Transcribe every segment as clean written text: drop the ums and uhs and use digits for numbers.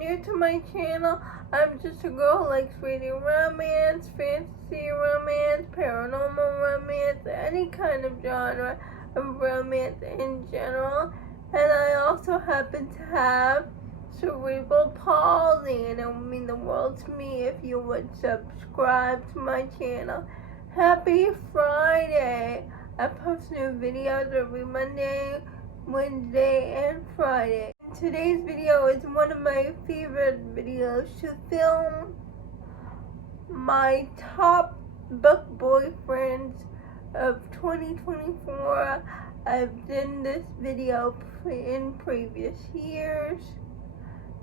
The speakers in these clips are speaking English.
you're new to my channel, I'm just a girl who likes reading romance, fantasy romance, paranormal romance, any kind of genre of romance in general. And I also happen to have cerebral palsy, and it would mean the world to me if you would subscribe to my channel. Happy Friday! I post new videos every Monday, Wednesday, and Friday. Today's video is one of my favorite videos to film. My top book boyfriends of 2024. I've done this video in previous years,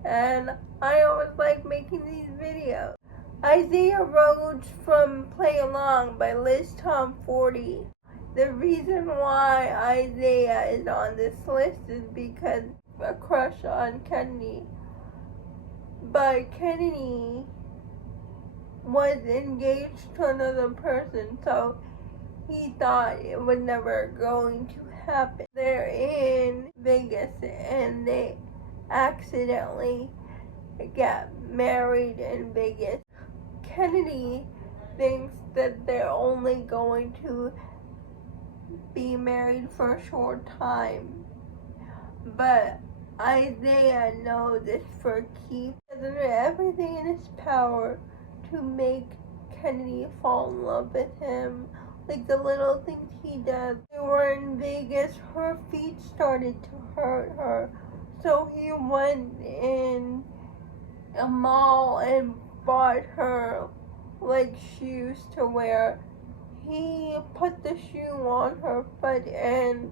and I always like making these videos. Isaiah Rhodes from Play Along by Liz Tom 40. The reason why Isaiah is on this list is because a crush on Kennedy. But Kennedy was engaged to another person, so he thought it was never going to happen. They're in Vegas and they accidentally got married in Vegas. Kennedy thinks that they're only going to be married for a short time, but Isaiah knows it's for keeps. He does everything in his power to make Kennedy fall in love with him, like the little things he does. They were in Vegas, her feet started to hurt her, so he went in a mall and bought her like shoes to wear. He put the shoe on her foot and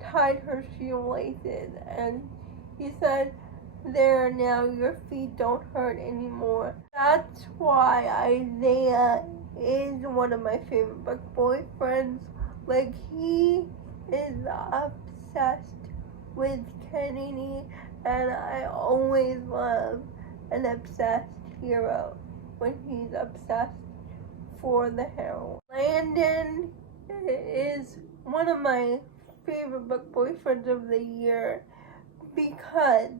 tied her shoelaces, and he said, "There, now your feet don't hurt anymore." That's why Isaiah is one of my favorite book boyfriends. Like, he is obsessed with Kennedy, and I always love an obsessed hero when he's obsessed for the heroine. Landon is one of my favorite book boyfriends of the year because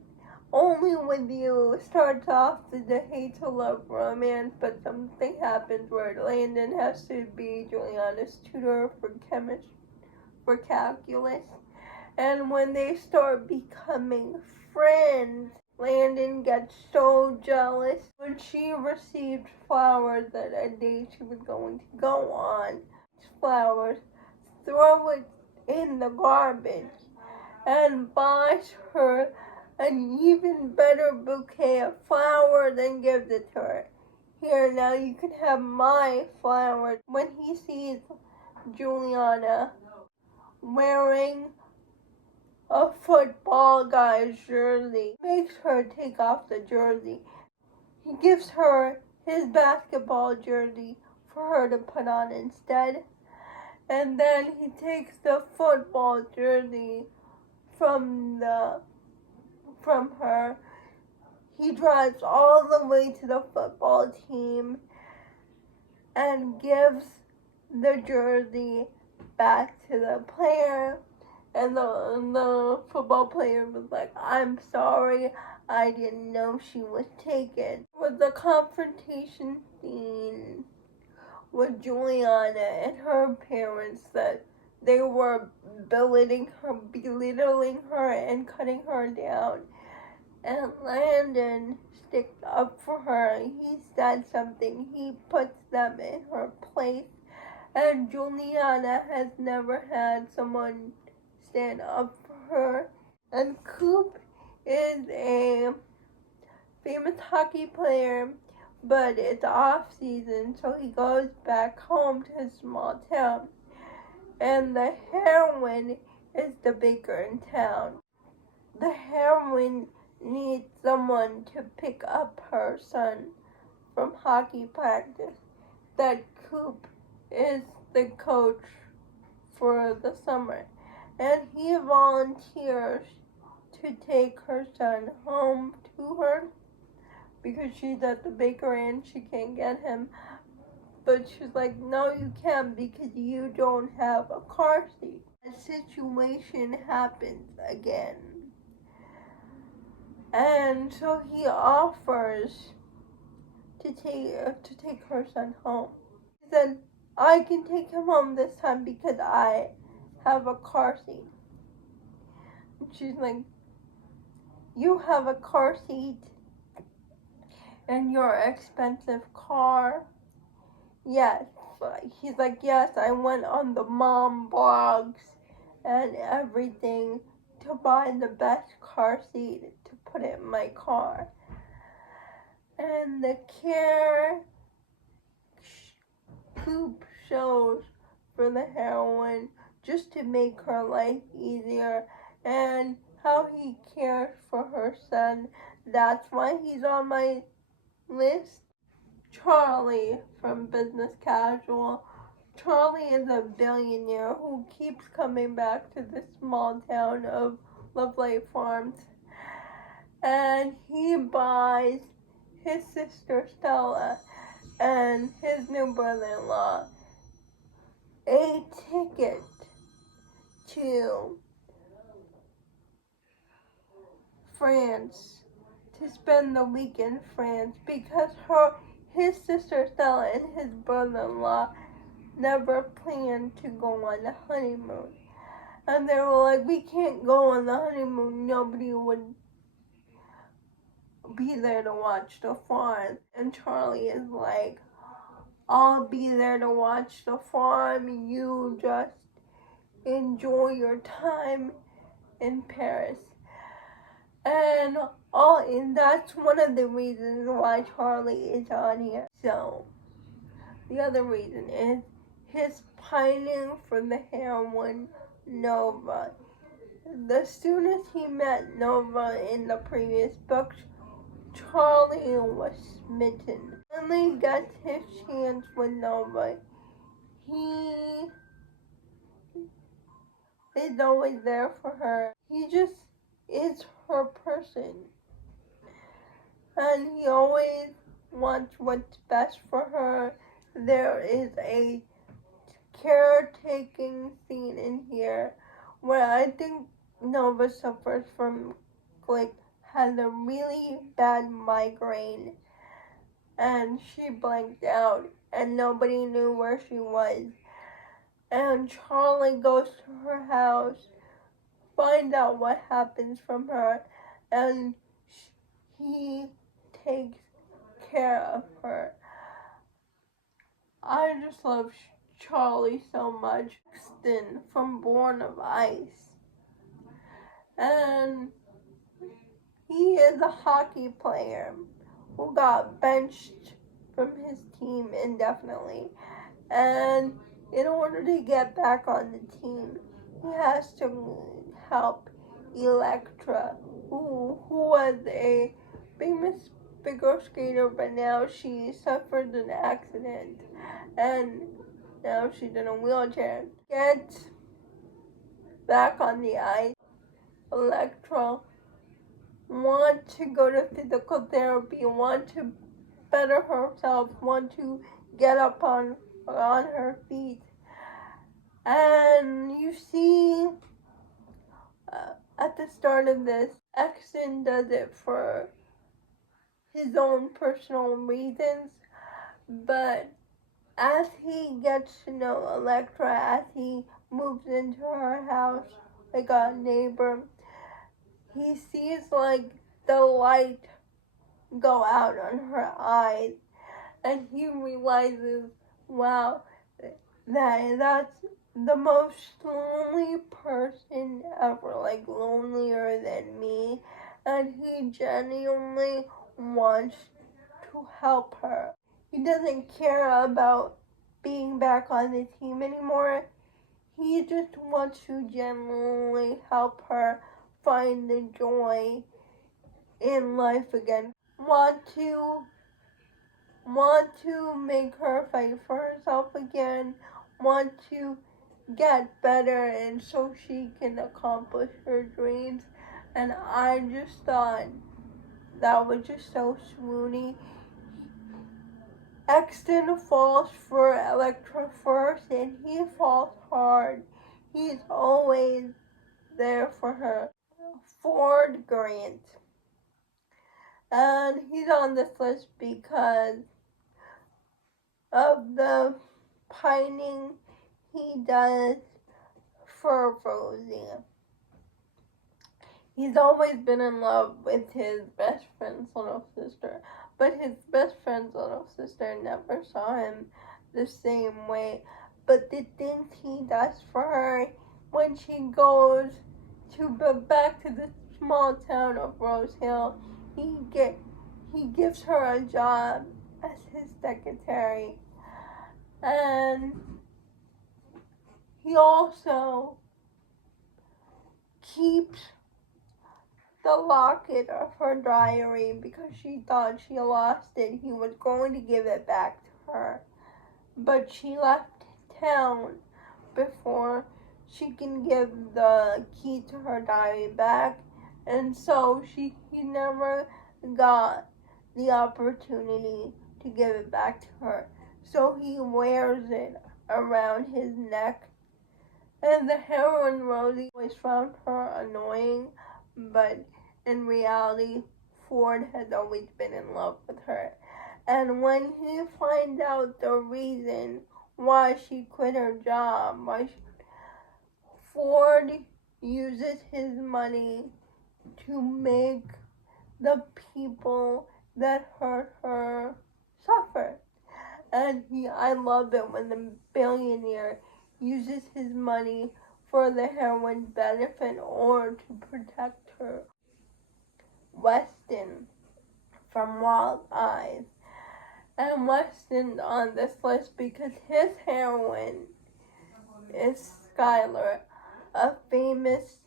Only With You starts off as a hate to love romance, but something happens where Landon has to be Juliana's tutor for calculus. And when they start becoming friends, Landon gets so jealous when she received flowers that a date she was going to go on. Flowers, throw it in the garbage, and buys her an even better bouquet of flowers and gives it to her. "Here, now you can have my flowers." When he sees Juliana wearing a football guy's jersey, makes her take off the jersey. He gives her his basketball jersey for her to put on instead. And then he takes the football jersey from her. He drives all the way to the football team and gives the jersey back to the player. And the football player was like, "I'm sorry, I didn't know she was taken." It was a confrontation scene with Juliana and her parents that they were belittling her and cutting her down. And Landon sticks up for her. He said something. He puts them in her place. And Juliana has never had someone stand up for her. And Coupe is a famous hockey player, but it's off season, so he goes back home to his small town. And the heroine is the baker in town. The heroine needs someone to pick up her son from hockey practice. That Coupe is the coach for the summer, and he volunteers to take her son home to her because she's at the bakery and she can't get him. But she's like, "No, you can't because you don't have a car seat." A situation happens again. And so he offers to take her son home. He said, I can take him home this time because I have a car seat. And she's like, you have a car seat in your expensive car? Yes. He's like, yes, I went on the mom blogs and everything to buy the best car seat to put in my car. And the Coupe shows for the heroine just to make her life easier, and how he cares for her son. That's why he's on my list. Charlie from Business Casual. Charlie is a billionaire who keeps coming back to the small town of Lovely Farms, and he buys his sister Stella and his new brother-in-law a ticket to France to spend the week in France because his sister Stella and his brother-in-law never planned to go on the honeymoon. And they were like, we can't go on the honeymoon, nobody would be there to watch the farm. And Charlie is like, I'll be there to watch the farm, you just enjoy your time in Paris. And that's one of the reasons why Charlie is on here. So, the other reason is his pining for the heroine, Nova. As soon as he met Nova in the previous books, Charlie was smitten. Finally gets his chance with Nova. He is always there for her. He just is her person. And he always wants what's best for her. There is a caretaking scene in here where I think Nova suffers from, had a really bad migraine, and she blanked out, and nobody knew where she was. And Charlie goes to her house, finds out what happens from her, and he takes care of her. I just love Charlie so much. Landon from Born of Ice. And he is a hockey player who got benched from his team indefinitely. And in order to get back on the team, he has to help Electro, who was a famous figure skater, but now she suffered an accident and now she's in a wheelchair. Get back on the ice. Electro want to go to physical therapy, want to better herself, want to get up on her feet. And you see at the start of this, Exton does it for his own personal reasons, but as he gets to know Electra, as he moves into her house like a neighbor, he sees like the light go out on her eyes, and he realizes, wow, that's the most lonely person ever, like lonelier than me, and he genuinely wants to help her. He doesn't care about being back on the team anymore. He just wants to genuinely help her find the joy in life again. Want to make her fight for herself again. Want to get better and so she can accomplish her dreams. And I just thought that was just so swoony. Exton falls for Electra first, and he falls hard. He's always there for her. Ford Grant. And he's on this list because of the pining he does for Rosie. He's always been in love with his best friend's little sister, but his best friend's little sister never saw him the same way. But the things he does for her when she goes back to the small town of Rose Hill, he gives her a job as his secretary, and he also keeps the locket of her diary because she thought she lost it. He was going to give it back to her, but she left town before she can give the key to her diary back, and so he never got the opportunity to give it back to her. So he wears it around his neck. And the heroine Rosie always found her annoying, but in reality, Ford has always been in love with her. And when he finds out the reason why she quit her job, Ford uses his money to make the people that hurt her suffer. And I love it when the billionaire uses his money for the heroine's benefit or to protect her. Weston from Wild Eyes. And Weston's on this list because his heroine is Skyler, a famous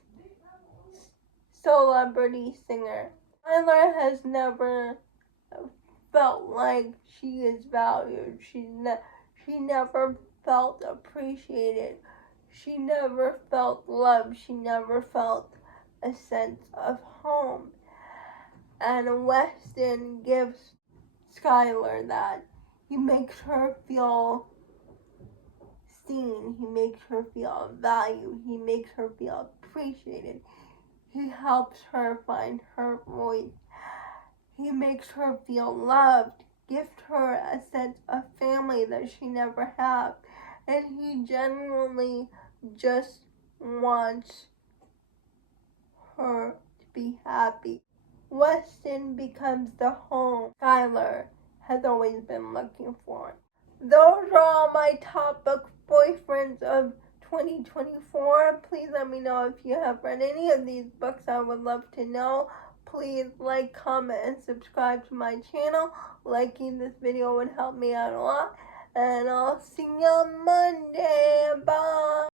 celebrity singer. Skyler has never felt like she is valued. She never felt appreciated. She never felt loved. She never felt a sense of home. And Weston gives Skyler that. He makes her feel seen. He makes her feel valued. He makes her feel appreciated. He helps her find her voice. He makes her feel loved, gives her a sense of family that she never had. And he genuinely just wants her to be happy. Weston becomes the home Skyler has always been looking for. Those are all my top book boyfriends of 2024. Please let me know if you have read any of these books. I would love to know. Please like, comment, and subscribe to my channel. Liking this video would help me out a lot. And I'll see you Monday. Bye.